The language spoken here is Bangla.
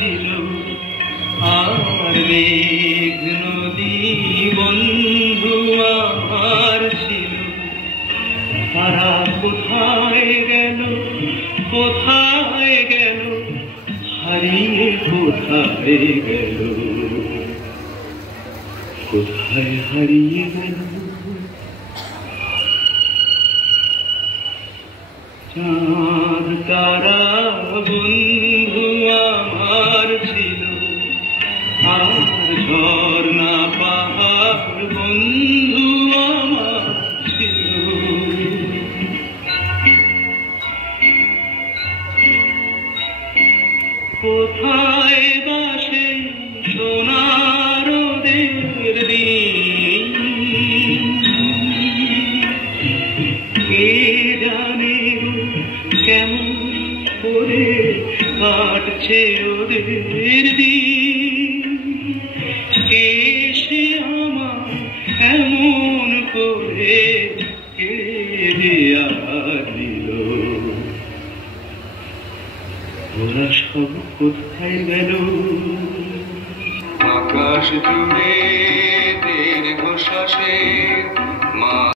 ছিল আর মেঘ নদী বন্ধু আমার ছিল, তারা কোথায় গেল, কোথায় গেল, হারিয়ে কোথায় গেল, কোথায় হারিয়ে গেল। চাঁদ তারা বন্ধু আমার ছিল, আর ঝর্ণা পাহাড় বন্ধু আমার ছিল। কোথায় বাসে সোনার রোদের দিন, কে জানে কেমন করে কাটছে ওদের দিন, কে সে আমার এমন করে কেড়ে দিল। ওরা সব কোথায় গেল? আকাশ জুড়ে